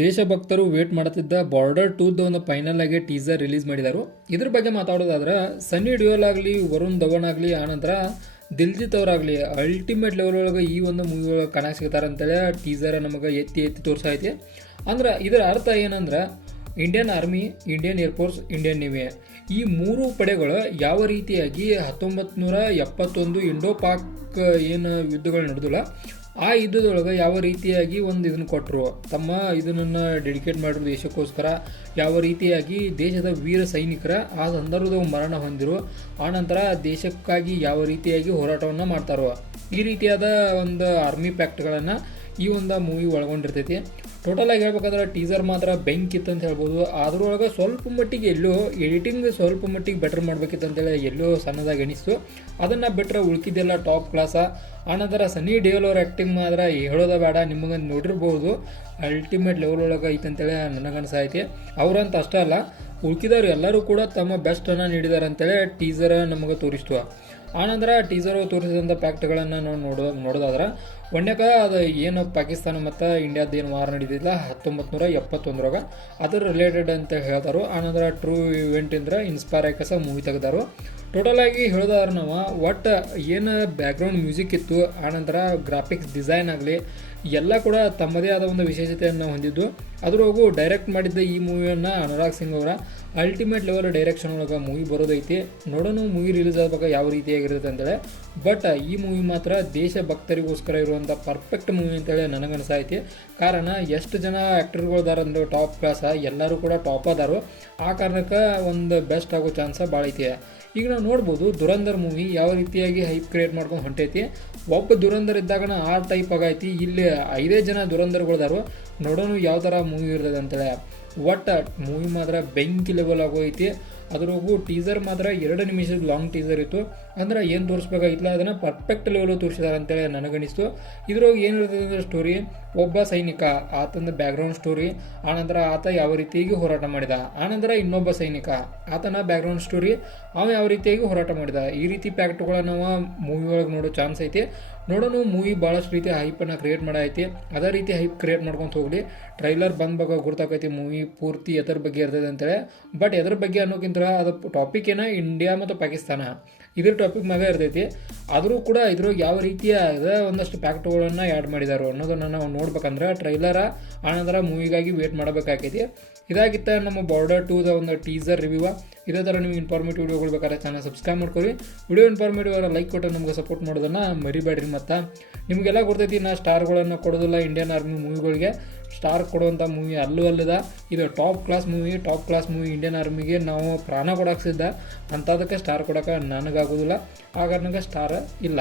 ದೇಶಭಕ್ತರು wait ಮಾಡುತ್ತಿದ್ದ border 2 ಒಂದು final ಆಗಿ ಟೀಸರ್ ರಿಲೀಸ್ ಮಾಡಿದರು. ಇದ್ರ ಬಗ್ಗೆ ಮಾತಾಡೋದಾದ್ರೆ ಸನ್ನಿ ಡಿಯೋಲ್ ಆಗಲಿ, ವರುಣ್ ಧವನ್ ಆಗಲಿ, ಆನಂತರ ದಿಲ್ಜಿತ್ ಅವರಾಗಲಿ ಅಲ್ಟಿಮೇಟ್ ಲೆವೆಲ್ ಒಳಗೆ ಈ ಒಂದು ಮೂವಿ ಒಳಗೆ ಕಾಣಕ್ಕೆ ಸಿಗ್ತಾರೆ ಅಂತೇಳಿ ಟೀಸರ್ ನಮಗೆ ಎತ್ತಿ ತೋರಿಸೈತಿ. ಅಂದ್ರೆ ಇದರ ಅರ್ಥ ಏನಂದ್ರೆ Indian army, Indian air force, Indian navy ಈ ಮೂರು ಪಡೆಗಳು ಯಾವ ರೀತಿಯಾಗಿ 1971 ಇಂಡೋ ಪಾಕ್ ಏನು ಯುದ್ಧಗಳು ನಡೆದಿಲ್ಲ ಆ ಯುದ್ಧದೊಳಗೆ ಯಾವ ರೀತಿಯಾಗಿ ಒಂದು ಇದನ್ನು ಕೊಟ್ಟರು, ತಮ್ಮ ಇದನ್ನು ಡೆಡಿಕೇಟ್ ಮಾಡಿರೋ ದೇಶಕ್ಕೋಸ್ಕರ ಯಾವ ರೀತಿಯಾಗಿ ದೇಶದ ವೀರ ಸೈನಿಕರ ಆ ಸಂದರ್ಭದಾಗ ಮರಣ ಹೊಂದಿರು, ಆನಂತರ ದೇಶಕ್ಕಾಗಿ ಯಾವ ರೀತಿಯಾಗಿ ಹೋರಾಟವನ್ನು ಮಾಡ್ತಾರೋ ಈ ರೀತಿಯಾದ ಒಂದು ಆರ್ಮಿ ಪ್ಯಾಕ್ಟ್ಗಳನ್ನು ಈ ಒಂದು ಮೂವಿ ಒಳಗೊಂಡಿರ್ತೈತಿ. ಟೋಟಲಾಗಿ ಹೇಳ್ಬೇಕಂದ್ರೆ ಟೀಸರ್ ಮಾತ್ರ ಬೆಂಕಿ ಇತ್ತು ಅಂತ ಹೇಳ್ಬೋದು. ಅದ್ರೊಳಗೆ ಸ್ವಲ್ಪ ಮಟ್ಟಿಗೆ ಎಲ್ಲೋ ಎಡಿಟಿಂಗ್ ಸ್ವಲ್ಪ ಮಟ್ಟಿಗೆ ಬೆಟರ್ ಮಾಡಬೇಕಿತ್ತು ಅಂತೇಳಿ ಎಲ್ಲೋ ಸಣ್ಣದಾಗಿ ಅನಿಸ್ತು. ಅದನ್ನು ಬಿಟ್ಟರೆ ಉಳ್ಕಿದ್ದೆಲ್ಲ ಟಾಪ್ ಕ್ಲಾಸ. ಆನಂತರ ಸನ್ನಿ ಡಿಯೋಲ್ ಅವ್ರ ಆ್ಯಕ್ಟಿಂಗ್ ಮಾತ್ರ ಹೇಳೋದ ಬೇಡ, ನಿಮಗೆ ನೋಡಿರ್ಬೋದು ಅಲ್ಟಿಮೇಟ್ ಲೆವೆಲ್ ಒಳಗೆ ಐತೆ ಅಂತೇಳಿ ನನಗನ್ಸೈತಿ. ಅವರಂತ ಅಷ್ಟೇ ಅಲ್ಲ, ಉಳ್ಕಿದವ್ರು ಎಲ್ಲರೂ ಕೂಡ ತಮ್ಮ ಬೆಸ್ಟನ್ನು ನೀಡಿದ್ದಾರೆ ಅಂತೇಳಿ ಟೀಸರ್ ನಮಗೆ ತೋರಿಸ್ತು. ಆನಂತರ ಟೀಸರು ತೋರಿಸಿದಂಥ ಫ್ಯಾಕ್ಟ್ಗಳನ್ನು ನಾವು ನೋಡೋದಾದ್ರೆ ಒಂದ್ಯಾಕ ಅದು ಏನು ಪಾಕಿಸ್ತಾನ ಮತ್ತು ಇಂಡಿಯಾದ ಏನು ವಾರ್ ನಡೀತಿಲ್ಲ 1971 ಅದ್ರ ರಿಲೇಟೆಡ್ ಅಂತ ಹೇಳ್ತಾರೋ. ಆನಂತರ ಟ್ರೂ ಇವೆಂಟ್ ಅಂದ್ರೆ ಇನ್ಸ್ಪೈರ್ ಆಗಿ ಮೂವಿ ತೆಗೆದಾರು. ಟೋಟಲಾಗಿ ಹೇಳಿದಾರೆ ನಾವು ಒಟ್ಟು ಏನು ಬ್ಯಾಕ್ಗ್ರೌಂಡ್ ಮ್ಯೂಸಿಕ್ ಇತ್ತು, ಆನಂತರ ಗ್ರಾಫಿಕ್ಸ್ ಡಿಸೈನ್ ಆಗಲಿ ಎಲ್ಲ ಕೂಡ ತಮ್ಮದೇ ಆದ ಒಂದು ವಿಶೇಷತೆಯನ್ನು ಹೊಂದಿದ್ದು. ಅದ್ರೊಳಗೂ ಡೈರೆಕ್ಟ್ ಮಾಡಿದ್ದ ಈ ಮೂವಿಯನ್ನು ಅನುರಾಗ್ ಸಿಂಗ್ ಅವರ ಅಲ್ಟಿಮೇಟ್ ಲೆವೆಲ್ ಡೈರೆಕ್ಷನ್ ಒಳಗೆ ಮೂವಿ ಬರೋದೈತಿ. ನೋಡೋಣ ಮೂವಿ ರಿಲೀಸ್ ಆದಾಗ ಯಾವ ರೀತಿಯಾಗಿರುತ್ತೆ ಅಂತೇಳಿ. ಬಟ್ ಈ ಮೂವಿ ಮಾತ್ರ ದೇಶಭಕ್ತರಿಗೋಸ್ಕರ ಇರುವಂಥ ಪರ್ಫೆಕ್ಟ್ ಮೂವಿ ಅಂತೇಳಿ ನನಗನ್ಸೈತಿ. ಕಾರಣ ಎಷ್ಟು ಜನ ಆ್ಯಕ್ಟರ್ಗಳದಾರ ಅಂದ್ರೆ ಟಾಪ್ ಕ್ಲಾಸ, ಎಲ್ಲರೂ ಕೂಡ ಟಾಪ್ ಅದಾರು. ಆ ಕಾರಣಕ್ಕೆ ಒಂದು ಬೆಸ್ಟ್ ಆಗೋ ಚಾನ್ಸ ಭಾಳ ಐತಿ. ಈಗ ನಾವು ನೋಡ್ಬೋದು ದುರಂಧರ್ ಮೂವಿ ಯಾವ ರೀತಿಯಾಗಿ ಹೈಪ್ ಕ್ರಿಯೇಟ್ ಮಾಡ್ಕೊಂಡು ಹೊಂಟೈತಿ. ಒಬ್ಬ ದುರಂಧರ್ ಇದ್ದಾಗನ ಆ ಟೈಪ್ ಆಗೈತಿ. ಇಲ್ಲಿ 5 ಜನ ದುರಂಧರ್ಗಳದಾರು. ನೋಡೋಣ ಯಾವ ಥರ ಮೂವಿ ಇರ್ತದೆ ಅಂತೇಳಿ. ಒಟ್ಟು ಮೂವಿ ಮಾತ್ರ ಬೆಂಕಿ ಲೆವೆಲ್ ಆಗೋೈತಿ. ಅದ್ರಾಗೂ ಟೀಸರ್ ಮಾತ್ರ 2 ನಿಮಿಷದ ಲಾಂಗ್ ಟೀಸರ್ ಇತ್ತು. ಅಂದ್ರೆ ಏನು ತೋರಿಸ್ಬೇಕಾಗಿತ್ತಲ್ಲ ಅದನ್ನು ಪರ್ಫೆಕ್ಟ್ ಲೆವೆಲ್ ತೋರಿಸಿದಾರೆ ಅಂತೇಳಿ ನನಗನಿಸ್ತು. ಇದ್ರೊಳಗೆ ಏನಿರ್ತದೆ ಅಂದರೆ ಸ್ಟೋರಿ, ಒಬ್ಬ ಸೈನಿಕ ಆತನ ಬ್ಯಾಕ್ಗ್ರೌಂಡ್ ಸ್ಟೋರಿ, ಆನಂತರ ಆತ ಯಾವ ರೀತಿಯಾಗಿ ಹೋರಾಟ ಮಾಡಿದ, ಆನಂತರ ಇನ್ನೊಬ್ಬ ಸೈನಿಕ ಆತನ ಬ್ಯಾಕ್ಗ್ರೌಂಡ್ ಸ್ಟೋರಿ, ಅವ ಯಾವ ರೀತಿಯಾಗಿ ಹೋರಾಟ ಮಾಡಿದ. ಈ ರೀತಿ ಫ್ಯಾಕ್ಟ್ಗಳನ್ನ ನಾವು ಮೂವಿ ಒಳಗೆ ನೋಡೋ ಚಾನ್ಸ್ ಐತಿ. ನೋಡೋಣ ಮೂವಿ ಭಾಳಷ್ಟು ರೀತಿ ಹೈಪನ್ನು ಕ್ರಿಯೇಟ್ ಮಾಡೈತಿ. ಅದೇ ರೀತಿ ಹೈಪ್ ಕ್ರಿಯೇಟ್ ಮಾಡ್ಕೊಂಡು ಹೋಗಲಿ. ಟ್ರೈಲರ್ ಬಂದಾಗ ಗುರ್ತಾಕೈತಿ ಮೂವಿ ಪೂರ್ತಿ ಎದ್ರ ಬಗ್ಗೆ ಇರ್ತದೆ ಅಂತೇಳಿ. ಬಟ್ ಎದ್ರ ಬಗ್ಗೆ ಅನ್ನೋಕ್ಕಿಂತ ಅದು ಟಾಪಿಕ್ ಏನ ಇಂಡಿಯಾ ಮತ್ತು ಪಾಕಿಸ್ತಾನ ಇದ್ರ ಟಾಪಿಕ್ ಮ್ಯಾಗ ಇರ್ತೈತಿ. ಆದರೂ ಕೂಡ ಇದ್ರೊಳಗೆ ಯಾವ ರೀತಿಯಾದ ಒಂದಷ್ಟು ಫ್ಯಾಕ್ಟ್ಗಳನ್ನು ಆ್ಯಡ್ ಮಾಡಿದಾರೋ ಅನ್ನೋದನ್ನು ನಾವು ನೋಡ್ಬೇಕಂದ್ರೆ ಟ್ರೈಲರ ಆನಂತರ ಮೂವಿಗಾಗಿ ವೇಟ್ ಮಾಡಬೇಕಾಗೈತಿ. ಇದಾಗಿತ್ತ ನಮ್ಮ ಬಾರ್ಡರ್ 2 ಒಂದು ಟೀಸರ್ ರಿವ್ಯೂ. ಇದೇ ಥರ ನಿಮ್ಗೆ ಇನ್ಫಾರ್ಮೇಟಿವ್ ವಿಡಿಯೋಗಳು ಬೇಕಾದ್ರೆ ಚಾನಲ್ ಸಬ್ಸ್ಕ್ರೈಬ್ ಮಾಡ್ಕೊರಿ. ವಿಡಿಯೋ ಇನ್ಫಾರ್ಮೇಟಿವ್ ಅವರ ಲೈಕ್ ಕೊಟ್ಟು ನಮ್ಗೆ ಸಪೋರ್ಟ್ ಮಾಡೋದನ್ನು ಮರಿಬೇಡ್ರಿ. ಮತ್ತು ನಿಮಗೆಲ್ಲ ಗೊತ್ತೈತಿ ನಾ ಸ್ಟಾರ್ಗಳನ್ನು ಕೊಡೋದಿಲ್ಲ ಇಂಡಿಯನ್ ಆರ್ಮಿ ಮೂವಿಗಳಿಗೆ. ಸ್ಟಾರ್ ಕೊಡುವಂಥ ಮೂವಿ ಅಲ್ಲದ ಇದು ಟಾಪ್ ಕ್ಲಾಸ್ ಮೂವಿ ಇಂಡಿಯನ್ ಆರ್ಮಿಗೆ ನಾವು ಪ್ರಾಣ ಕೊಡೋಕೆ ಸಿದ್ಧ. ಅಂಥದಕ್ಕೆ ಸ್ಟಾರ್ ಕೊಡೋಕೆ ನನಗಾಗೋದಿಲ್ಲ. ಆ ಕಾರಣಕ್ಕೆ ಸ್ಟಾರ್ ಇಲ್ಲ.